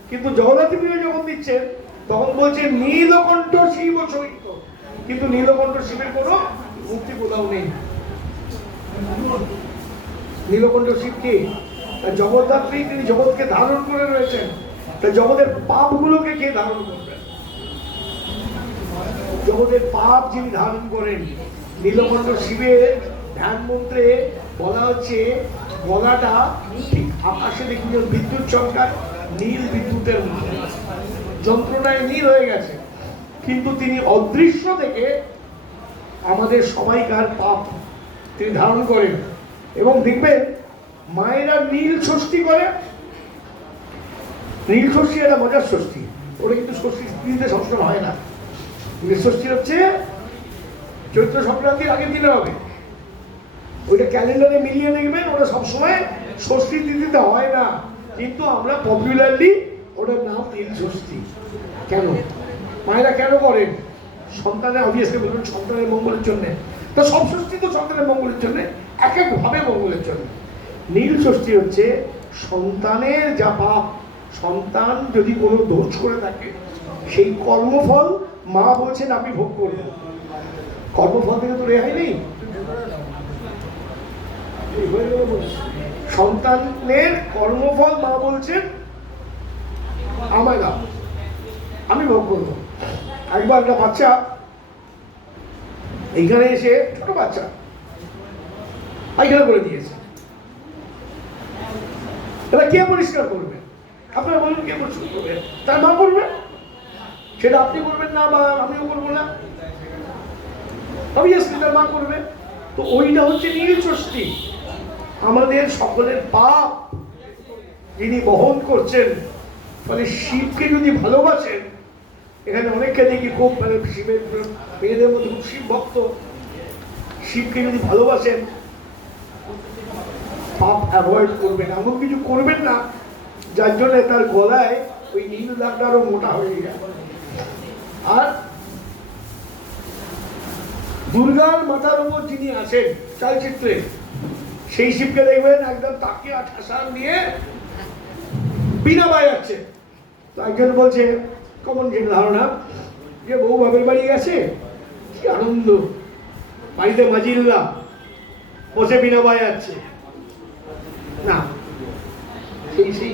কিন্তু জগদ্ধাত্রী পুজোয় যখন দিচ্ছেন তখন বলছে নীলকণ্ঠ শিব সহিত, কিন্তু নীলকণ্ঠ শিবের কোনো মূর্তি কোথাও নেই। নীলকণ্ঠ শিব কে? জগদ্ধাত্রী, তিনি জগৎকে ধারণ করে রয়েছেন। তা জগতের পাপগুলোকে কে ধারণ করবেন? জগতের পাপ যিনি ধারণ করেন। নীলকণ্ঠ শিবের ধ্যান মন্ত্রে বলা হচ্ছে গলাটা ঠিক আকাশে দেখুন বিদ্যুৎ চমকায়, নীল বিদ্যুতের যন্ত্রণায় নীল হয়ে গেছে, কিন্তু তিনি অদৃশ্য থেকে আমাদের সবাইকার পাপ তিনি ধারণ করেন। এবং দেখবেন মায়েরা নীল ষষ্ঠী করে। নীল ষষ্ঠী একটা মজার ষষ্ঠী, ওটা কিন্তু ষষ্ঠী দিতে সবসময় হয় না। নীল ষষ্ঠী হচ্ছে চৈত্র সংক্রান্তির আগের দিনে হবে, ওইটা ক্যালেন্ডারে মিলিয়ে দেখবেন, ওটা সবসময় ষষ্ঠী তিথিতে হয় না, কিন্তু আমরা পপুলারলি ওটার নাম নীল ষষ্ঠী। কেন মায়েরা কেন করেন? সন্তানের, অবভিয়াসলি বলবেন সন্তানের মঙ্গলের জন্য, তো সব ষষ্ঠী তো সন্তানের মঙ্গলের জন্য, এক এক ভাবে মঙ্গলের জন্য। নীল ষষ্ঠী হচ্ছে সন্তানের যা পাপ, সন্তান যদি কোনো দোষ করে থাকে সেই কর্মফল মা বলছেন আমি ভোগ করব। কর্মফল থেকে তো রেহাই নেই। সন্তানের কর্মফল মা বলছেন আমায় দাও, আমি ভোগ করব। একবার একটা বাচ্চা এইখানে এসে, ছোট বাচ্চা পায়খানা করে দিয়েছে, এবার কে পরিষ্কার করবে? আপনারা বলুন কে পরিষ্কার করবে? তার মা করবে। সেটা আপনি করবেন না বা আমিও করবো না, অবভিয়াসলি তার মা করবে। তো ওইটা হচ্ছে নীল ষষ্ঠী, আমাদের সকলের পাপ যিনি বহন করছেন। ফলে শিবকে যদি ভালোবাসেন, এখানে অনেককে দেখি খুব মানে শিবের মেয়েদের মধ্যে খুব শিব ভক্ত, শিবকে যদি ভালোবাসেন পাপ অ্যাভয়েড করবেন, এমন কিছু করবেন না যার জন্য তার গলায় ওই নীল দাগটা আরো মোটা হয়ে যায়। আর দুর্গার মাথার উপর যিনি আছেন চলচ্চিত্রে, সেই শিবকে দেখবেন একদম তাকে ঠাসান নিয়ে বিনা বাজাচ্ছে। তো একজন বলছে, কমন যে ধারণা, যে বউ বাপের বাড়ি গেছে, কি আনন্দ, বাড়িতে মাজিল্লা বসে বিনা বাজাচ্ছে। না,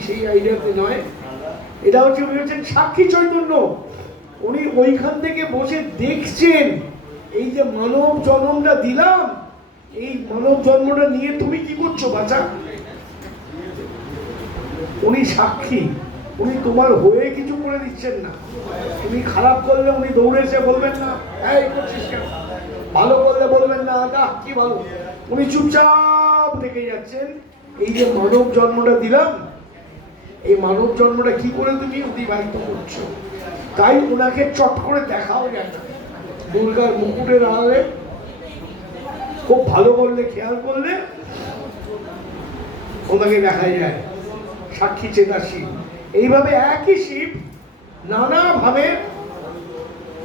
সেই আইডিয়াতে নয়। এটা হচ্ছে উনি হচ্ছেন সাক্ষী চৈতন্য। উনি ওইখান থেকে বসে দেখছেন এই যে মানব জন্মটা দিলাম, এই মানব জন্মটা নিয়ে তুমি কি করছো বাচ্চা। উনি সাক্ষী, উনি তোমার হয়ে কিছু করে দিচ্ছেন না। তুমি খারাপ করলে উনি দৌড়ে এসে বলবেন না এই করছিস কেন, ভালো করলে বলবেন না আহ কি ভালো, উনি চুপচাপ দেখে যাচ্ছেন এই যে মানব জন্মটা দিলাম, এই মানব জন্মটা কি করে তুমি অতিবাহিত করছো। তাই ওনাকে চট করে দেখাও যায় না। দুর্গার মুকুটের আড়ালে খুব ভালো করলে, খেয়াল করলে ওনাকে দেখা যায় সাক্ষী চেতা শিব। এইভাবে একই শিব নানা ভাবে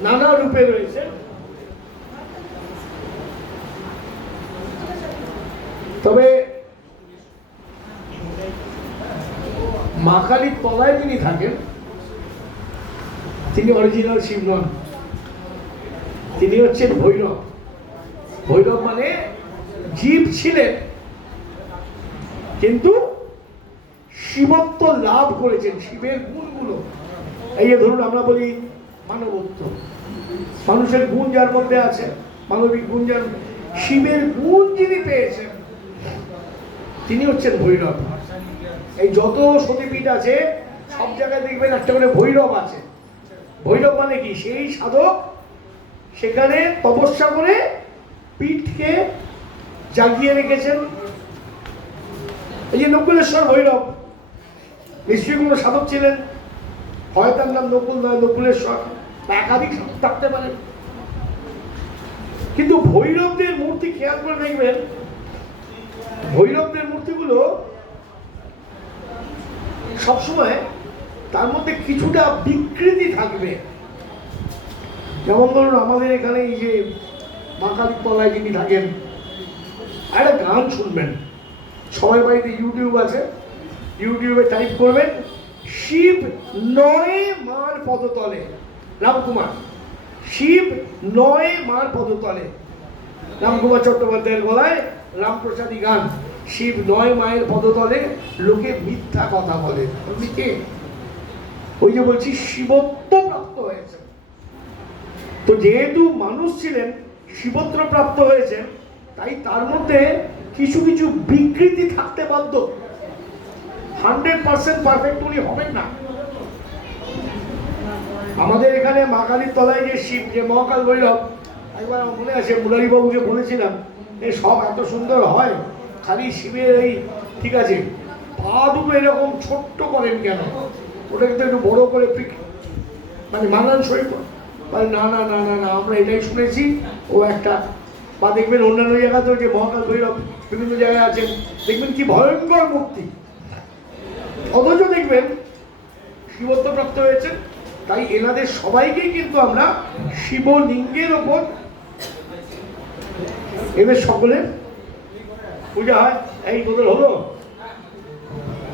নানা রূপে রয়েছে। তবে মা কালীর তলায় যিনি থাকেন তিনি অরিজিনাল শিব নন, তিনি হচ্ছেন ভৈরব। ভৈরব মানে জীব ছিলেন কিন্তু শিবত্ব লাভ করেছেন, শিবের গুণগুলো। এই যে ধরুন আমরা বলি মানবত্ব, মানুষের গুণ যার মধ্যে আছে, মানবিক গুণ যার, শিবের গুণ যিনি পেয়েছেন তিনি হচ্ছেন ভৈরব। এই যত সতীপীঠ আছে সব জায়গায় দেখবেন একটা করে ভৈরব আছে। ভৈরব মানে কি? সেই সাধক সেখানে তপস্যা করে পীঠকে জাগিয়ে রেখেছেন। এই যে নকুলেশ্বর ভৈরব, নিশ্চয়ই কোনো সাধক ছিলেন, হয় তার নাম নকুল নয় নকুলেশ্বর, বা একাধিক সাধক থাকতে পারে। কিন্তু ভৈরবদের মূর্তি খেয়াল করে দেখবেন, ভৈরবদের মূর্তিগুলো সবসময় তার মধ্যে কিছুটা বিকৃতি থাকবে। যেমন ধরুন আমাদের এখানে এই যে মা কালীর তলায় যিনি থাকেন, একটা গান শুনবেন, সবাই বাড়িতে ইউটিউব আছে, ইউটিউবে টাইপ করবেন শিব নয় মার পদতলে, রামকুমার, শিব নয় মার পদতলে, রামকুমার চট্টোপাধ্যায়ের গলায় রামপ্রসাদী গান, শিব নয় মায়ের পদতলে লোকে মিথ্যা কথা বলে। কে? ওই যে বলছি শিবত্ব প্রাপ্ত হয়েছে। তো যেহেতু মানুষ ছিলেন, শিবত্ব প্রাপ্ত হয়েছেন, তাই তার মধ্যে কিছু কিছু বিকৃতি থাকতে বাধ্য। 100% পারফেক্ট উনি হবেন না। আমাদের এখানে মা কালীর তলায় যে শিব, যে মহাকাল ভৈরব, একবার আমার মনে আছে মুরারি বাবুকে বলেছিলাম এই সব এত সুন্দর হয়, খালি শিবের এই ঠিক আছে, পা দুটো এরকম ছোট্ট করেন কেন? ওটাকে তো একটু বড় করে মানে মানানসই মানে না না না না না আমরা এটাই শুনেছি। ও একটা বা দেখবেন অন্যান্য জায়গাতেও যে মহাকাল ভৈরব বিভিন্ন জায়গায় আছেন, দেখবেন কি ভয়ঙ্কর মূর্তি, অথচ দেখবেন শিবত্ব প্রাপ্ত হয়েছে। তাই এনাদের সবাইকেই কিন্তু আমরা শিবলিঙ্গের ওপর এদের সকলের পূজা হয়। এই বদল হলো।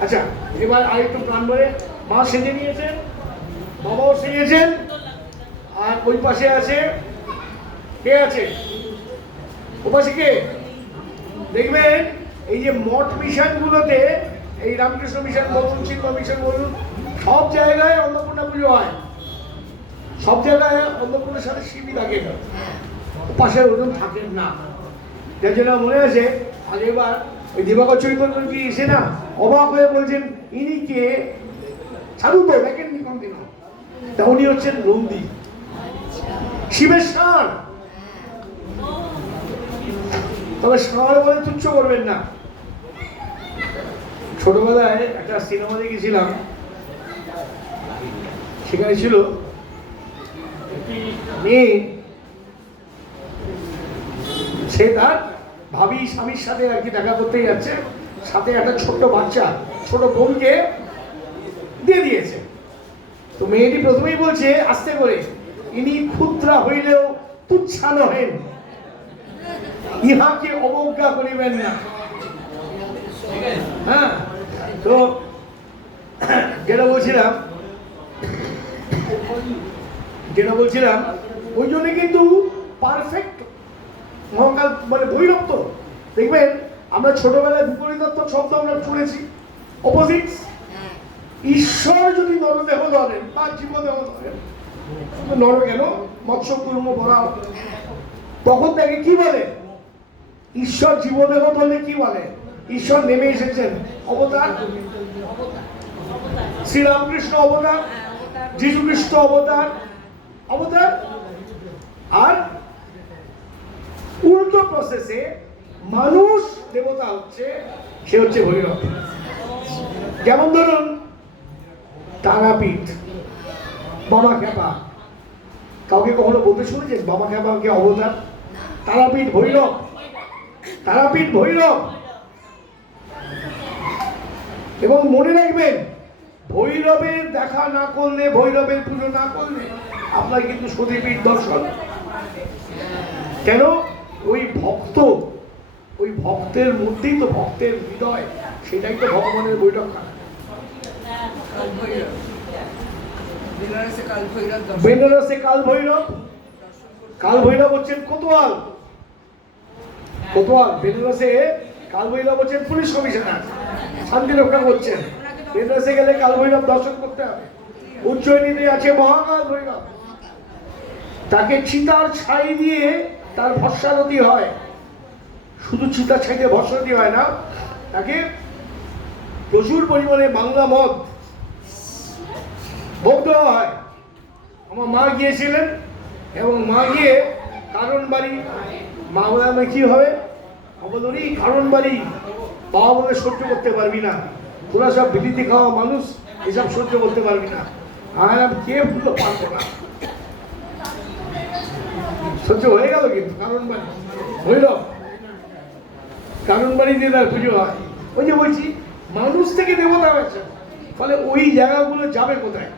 আচ্ছা, এবার আরেকটু প্রাণ ভরে মা সেজে নিয়েছেন, বাবাও সেজেছেন, আর ওই পাশে আছে কে আছে? ও পাশে কে? দেখবেন এই যে মঠ মিশনগুলোতে, এই রামকৃষ্ণ মিশন বলুন, শিল্প মিশন বলুন, সব জায়গায় অন্নপূর্ণা পুজো হয়, সব জায়গায় অন্নপূর্ণার সাথে শিবই থাকে, পাশে ওজন থাকেন না। যার জন্য মনে আছে আগেবার ওই দিবাকর চৈতন্য কি এসে না অবাক হয়ে বলছেন ইনি কে? সাধু তো দেখেননি কোনদিনও। তা উনি হচ্ছেন নন্দী, শিবের ষাঁড়। তবে ষাঁড় বলে তুচ্ছ করবেন না। ছোটবেলায় একটা সিনেমা দেখেছিলাম, সেখানে ছিল একটি মেয়ে, সে তার ভাবি স্বামীর সাথে আর কি দেখা করতে যাচ্ছে, সাথে একটা ছোট্ট বাচ্চা, ছোট বোনকে দিয়ে দিয়েছে। তো মেয়েটি প্রথমেই বলছে আস্তে করে, ইনি ক্ষুদ্রা হইলেও তুচ্ছা নহেন, ইহাকে অবজ্ঞা করিবেন না। হ্যাঁ, তো যেটা বলছিলাম ওই জন্য কিন্তু পারফেক্ট মহাকাল মানে ভৈরব। তো দেখবেন আমরা ছোটবেলায় বিপরীতাত্মক শব্দ আমরা শুনেছি, অপোজিটস। ঈশ্বর যদি নরদেহ ধরেন, তার জীবদেহ ধরেন, নর কেন মৎস্য কুর্ম বরা, তখন তাকে কি বলে? ঈশ্বর জীবদেহ ধরলে কি বলে? ঈশ্বর নেমে এসেছেন, অবতার। শ্রীরামকৃষ্ণ অবতার, যীশু খ্রিস্ট অবতার, অবতার। আর উল্টো প্রসেসে মানুষ দেবতা হচ্ছে, সে হচ্ছে ভৈরব। যেমন ধরুন তারাপীঠ, বাবা খেপা, কাউকে কখনো বলতে শুনেছেন বাবা খেপাকে অবতার? তারাপীঠ ভৈরব, তারাপীঠ ভৈরব। এবং মনে রাখবেন, ভৈরবের দেখা না করলে, ভৈরবের পুজো না করলে আপনার কিন্তু সতীপীঠ দর্শন। কেন? ওই ভক্ত, ওই ভক্তের মধ্যেই তো ভক্তের হৃদয়, সেটাই তো ভগবানের বৈঠকখানা। ভৈরব বেনারসে কাল ভৈরব দর্শন বেনারসে কাল ভৈরব, কাল ভৈরব হচ্ছেন কোতোয়াল, কোতোয়াল বেনারসে কাল ভৈরব হচ্ছেন পুলিশ কমিশনার, শান্তি রক্ষা করছেন। বেনারসে গেলে কাল ভৈরব দর্শন করতে হবে। উজ্জয়িনীতে আছে মহাকাল ভৈরব, তাকে চিতার ছাই দিয়ে তার ভস্মারতি হয়। শুধু চিতার ছাই দিয়ে ভস্মারতি হয় না, তাকে প্রচুর পরিমাণে বাংলা মদ ভোগ দেওয়া হয়। আমার মা গিয়েছিলেন এবং মা গিয়ে কারণ বাড়ি, মা বলে আমি কি হবে, বলি কারণ বাড়ি বাবা বলে সহ্য করতে পারবি না, তোরা সব বিলিতি খাওয়া মানুষ, এসব সহ্য করতে পারবি না। আর আমি কে বললো পারবো না, সহ্য হয়ে গেল। কিন্তু কারণ বাড়ি ভৈরব, কারণ বাড়ি দিয়ে তার পুজো হয়। ওই যে বলছি মানুষ থেকে দেবতা হয়েছে, ফলে ওই জায়গাগুলো যাবে কোথায়?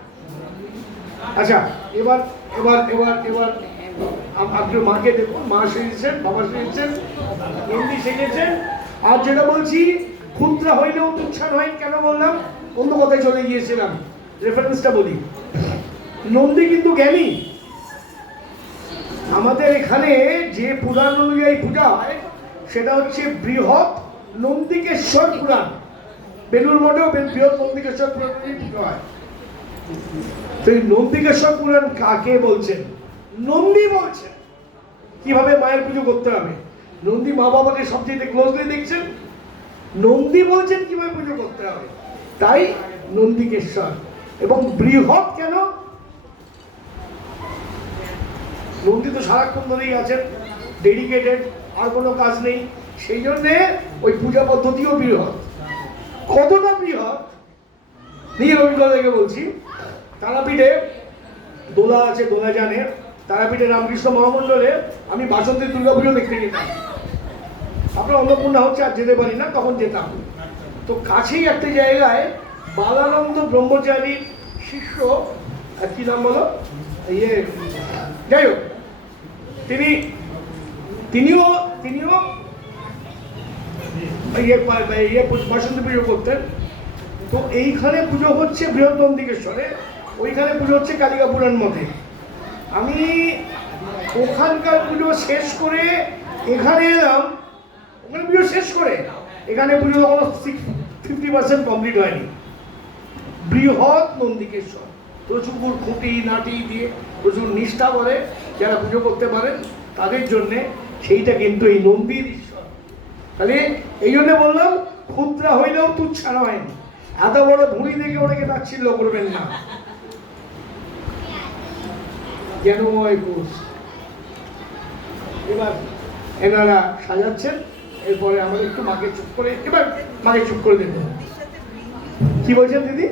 আচ্ছা, এবার এবার এবার এবার আপনি মাকে দেখুন, মা সেজেছেন, বাবা সেজেছেন, নন্দী সেজেছেন। আর যেটা বলছি ক্ষুদ্রা হইলেও তুচ্ছা নয়, কেন বললাম? অন্য কথায় চলে গিয়েছিলাম, রেফারেন্সটা বলি। নন্দী কিন্তু জ্ঞানী। আমাদের এখানে যে পুরাণ অনুযায়ী পূজা হয় সেটা হচ্ছে বৃহৎ নন্দিকেশ্বর পুরাণ। বেলুর মঠেও বৃহৎ নন্দিকেশ্বর পুরাণ পুজো হয়। তো এই নন্দিকেশ্বর পুরাণ কাকে বলছেন? নন্দী বলছেন কিভাবে মায়ের পুজো করতে হবে। নন্দী মা বাবাকে সবচেয়ে ক্লোজলি দেখছেন, নন্দী বলছেন কিভাবে পুজো করতে হবে। তাই নন্দিকেশ্বর। এবং বৃহৎ কেন? নন্দী তো সারাক্ষণ ধরেই আছেন, ডেডিকেটেড, আর কোনো কাজ নেই, সেই জন্যে ওই পূজা পদ্ধতিও বৃহৎ। কতটা বৃহৎ নিজের অভিজ্ঞতা থেকে বলছি। তারাপীঠে দোলা আছে, দোলা জানে, তারাপীঠে রামকৃষ্ণ মহামণ্ডলে আমি বাসন্তী দুর্গাপুজো দেখতে যেতাম। আপনার অন্নপূর্ণা হচ্ছে আর যেতে পারি না, তখন যেতাম। তো কাছেই একটা জায়গায় বালানন্দ ব্রহ্মচারীর শিষ্য, কি নাম বলো, যাই হোক, তিনিও বাসন্তী পুজো করতেন। তো এইখানে পুজো হচ্ছে বৃহৎ নন্দিকেশ্বরে, ওইখানে পুজো হচ্ছে কালিকা পুরাণ মধ্যে। আমি ওখানকার পুজো শেষ করে এখানে এলাম, ওখানে পুজো শেষ করে এখানে পুজো তখন 50% কমপ্লিট হয়নি। বৃহৎ নন্দিকেশ্বর, প্রচুর খুঁটি নাটি দিয়ে প্রচুর নিষ্ঠা বলে যারা পুজো করতে পারেন তাদের জন্যে সেইটা কিন্তু এই নন্দীর ঈশ্বর। তাহলে এই জন্য বললাম ক্ষুদ্রা হইলেও তুচ্ছা নয়। এত বড় ভুঁড়ি দেখে ওনাকে তাচ্ছিল্য করবেন না। জ্ঞানময় কোষ। এবার এনারা সাজাচ্ছেন, এরপরে আমরা একটু মাকে চুপ করে, এবার মাকে চুপ করে দেব। কি বলছেন দিদি?